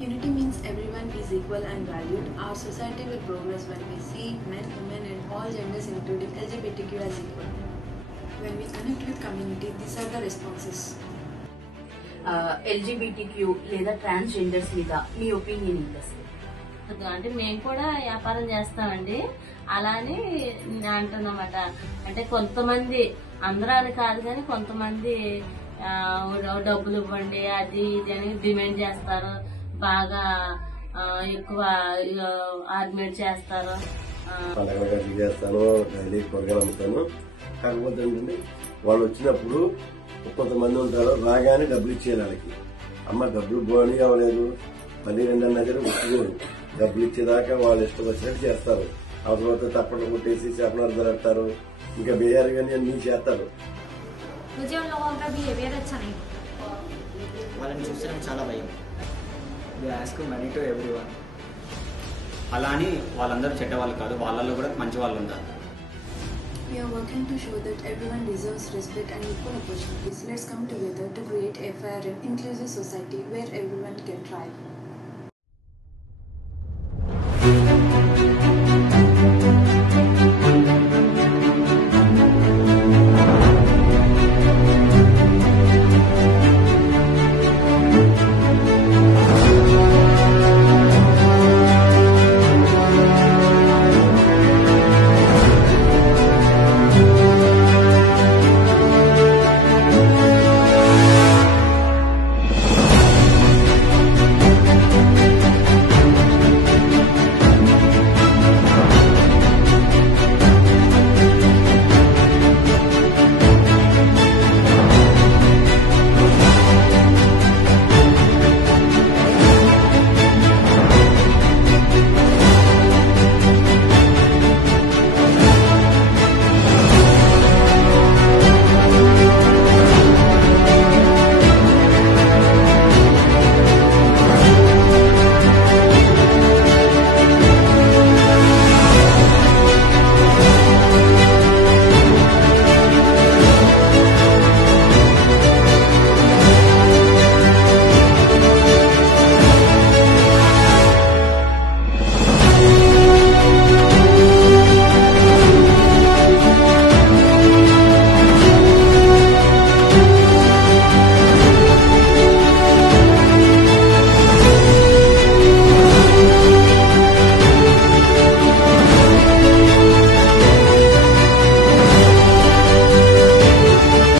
Unity means everyone is equal and valued. Our society will progress when we see men, women and all genders including LGBTQ as equal. When we connect with community, these are the responses. LGBTQ లేదా transgenders మీద మీ opinion ఏంటి అసలు? అంటే మేము కూడా వ్యాపారం చేస్తామండి, అలానే అంటున్నామట. అంటే కొంతమంది, అందరూ అని కాదు కానీ కొంతమంది డబ్బులు ఇవ్వండి అది ఇది అని డిమాండ్ చేస్తారు, బాగా ఎక్కువ ఆర్గ్యుమెంట్ చేస్తారు. చేస్తాను, డైలీ కూరగాయలు అమ్ముతాను. కాకపోతే ఏంటంటే వాళ్ళు వచ్చినప్పుడు కొంతమంది ఉంటారు, రాగానే డబ్బులు ఇచ్చేయాలి వాళ్ళకి. అమ్మ డబ్బులు పోనీ అవ్వలేదు, మళ్ళీ 2 దగ్గర ఒప్పుకోరు. డబ్బులు ఇచ్చేదాకా వాళ్ళు ఇష్టం వచ్చినట్టు చేస్తారు. ఆ తర్వాత తప్పట్లు కొట్టేసి చేపలు జరుపుతారు, ఇంకా బిహేవియర్ కానీ అన్ని చేస్తారు. వాళ్ళని చూస్తే నాకు చాలా భయం. అలా అని వాళ్ళందరూ చెడ్డవాళ్ళు కాదు, వాళ్ళలో కూడా మంచి వాళ్ళు ఉంటారు. We are working to show that everyone deserves respect and equal opportunities. Let's come together to create a fair and inclusive society where everyone